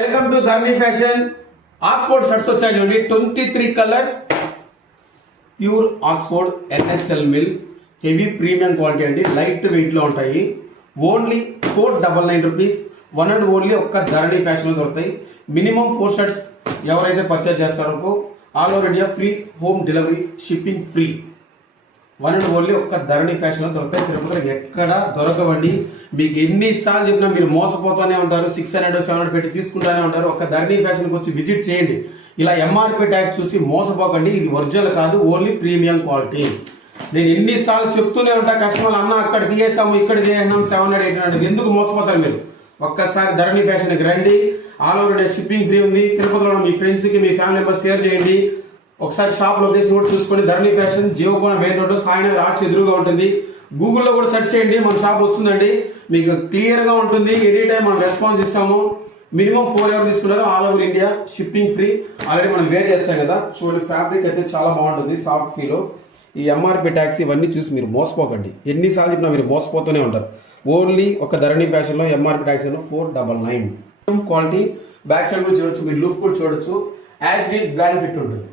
Welcome to Dharani fashion. Oxford shirts వచ్చాయి చూడండి, 23 colours, pure Oxford NSL mill, heavy premium quality అండి, light weight లో ఉంటాయి. Only 499 rupees, one and only ఒక్క Dharani fashion లో దొరుకుతాయి. మినిమం 4 షర్ట్స్ ఎవరైతే పర్చేజ్ చేస్తారో all over India free home delivery, shipping free. One and only ఒక్క ధరణి ఫ్యాషన్ లో దొరుకుతాయి. తిరుపతిలో ఎక్కడ దొరకవండి. మీకు ఎన్నిసార్లు చెప్పినా మీరు మోసపోతూనే ఉంటారు. 600 700 పెట్టి తీసుకుంటూనే ఉంటారు. ఒక్క ధరణి ఫ్యాషన్కి వచ్చి విజిట్ చేయండి. ఇలా MRP ట్యాగ్ చూసి మోసపోకండి. ఇది ఒరిజినల్ కాదు, ఓన్లీ ప్రీమియం క్వాలిటీ. నేను ఎన్నిసార్లు చెప్తూనే ఉంటా కస్టమర్లు, అన్న అక్కడ తీయేసాము ఇక్కడ తీయేసాము 700 800, ఎందుకు మోసపోతారు మీరు? ఒక్కసారి ధరణి ఫ్యాషన్కి రండి. All over India shipping free ఉంది. తిరుపతిలో మీ ఫ్రెండ్స్కి మీ ఫ్యామిలీ మెంబర్స్ షేర్ చేయండి. ఒకసారి షాప్ లొకేషన్ కూడా చూసుకొని, Dharani fashion Jeevakona main road Sainagar arts ఎదురుగా ఉంటుంది. గూగుల్లో కూడా సెర్చ్ చేయండి, మన షాప్ వస్తుందండి. మీకు క్లియర్గా ఉంటుంది. ఎనీ టైం మనం రెస్పాన్స్ ఇస్తాము. మినిమం 4 ఎవరు తీసుకున్నారు, all over India shipping free. Already మనం వేర్ చేస్తాం కదా. చూడండి, ఫ్యాబ్రిక్ అయితే చాలా బాగుంటుంది, సాఫ్ట్ ఫీల్. ఈ MRP ట్యాక్స్ ఇవన్నీ చూసి మీరు మోసపోకండి. ఎన్నిసార్లు చెప్పినా మీరు మోసపోతూనే ఉంటారు. ఓన్లీ ఒక ధరణి ఫ్యాషన్లో MRP tax 499 quality. Back side కూడా చూడొచ్చు, మీరు లూఫ్ కూడా చూడొచ్చు. As it is brand fit ఉంటుంది.